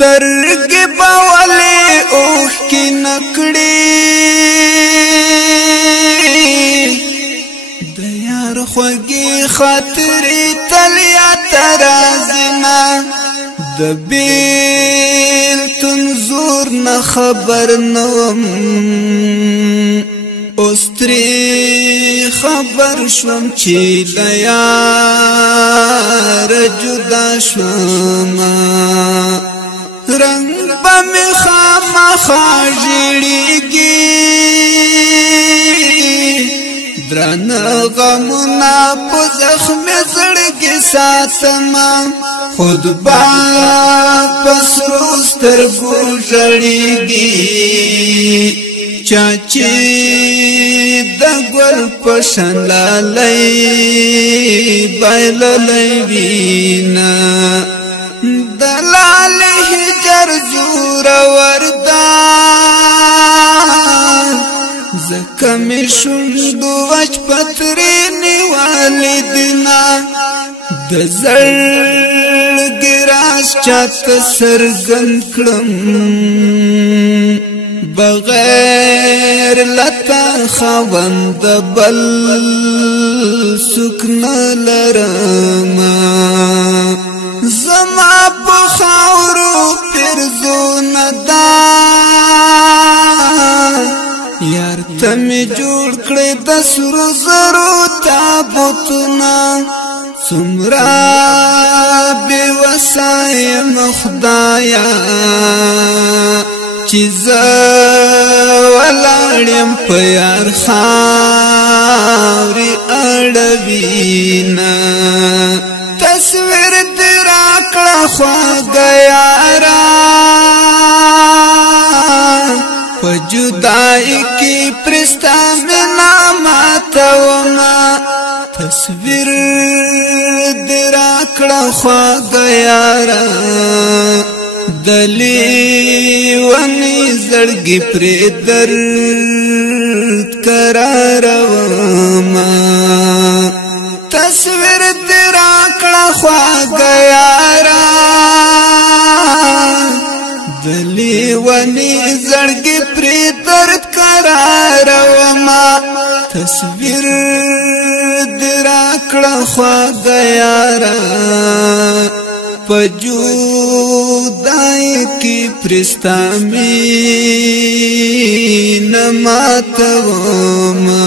سترګې باولې اوښ کې نکړې د یار خوږې خاطرې تل یاد راځينا د بیلتون زور نه خبر نوم اوس ترې خبر شوم چې له یاره جدا شوم رنگ به مې خامخا ژړېږي درانه غمونه په زخم زړګي ساتمه خود به په سرو سترګو ژړېږي چا چې د ګل په شان لالی بایللی وینا د لالې هجر زورور ده ځکه مې شونډو وچ پترې نیولې دینه د زړګي راز چاته څرګند کړم بغیر لتا خوند بل سوک نه لرمه زما په خاورو پرزونه ده یار ته مې جوړ کړې د سرو زرو تابوتونه څومره بې وسه یم خدایه چې زه ولاړ یم په یار خاورې اړوینه تصویر دې راکړه خواږه یاره په جدایۍ کې پرې ستا مینه ماتومه تصویر دې راکړه خواږه یاره د لیوني زړګي پرې درد قرارومه تصویر دې راکړه خواږه یاره د لیوني زړګي پرې درد قرارومه تصویر دې راکړه خواږه یاره په جدایۍ کې پرې ستا مینه ماتومه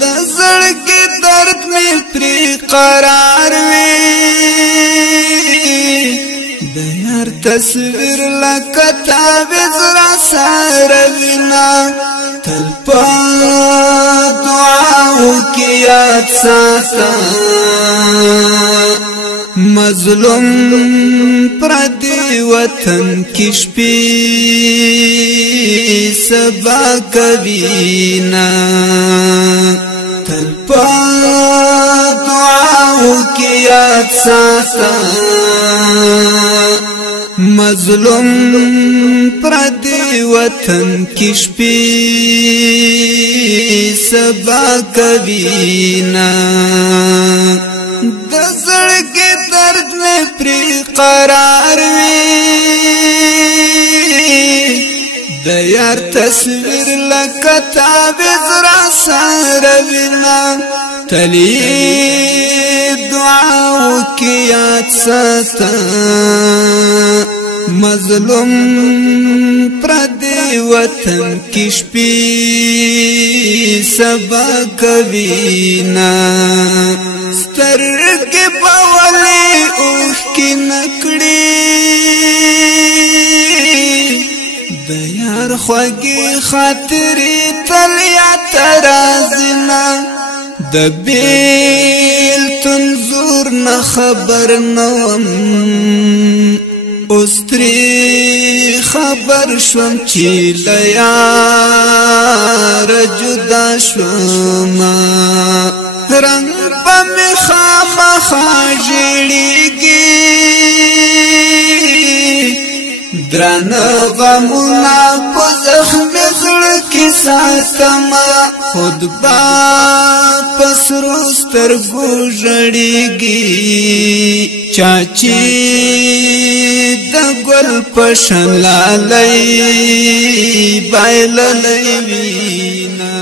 د زړګي درد مې پرې قرار وي د یار تصویر لکه تعویذ راسره وینا تل په دعاو کې یاد ساته مظلوم پردی وطن کی شپې سبا کوینا تل په دعاو کې یاد ساته مظلوم پردی وطن کی شپې سبا کوینا د زړګي درد مې پرې قرار وي د یار تصویر لکه تعویذ راسره وینا تلی دعاو کې یاد ساته مظلوم پردی وطن کی شپې سبا کوینا سترګې باولې اوښ کې نکړې د یار خوږې خاطرې تل یاد راځينا د بیلتون زور نه خبر نوم اوس ترې خبر شوم چې له یاره جدا شوم رنگ به مې خامخا ژړېږي درانه غمونه په زخم زړګي ساتمه خود به په سرو سترګو ژړېږي چا چې د ګل پشن لالای بایللای وینا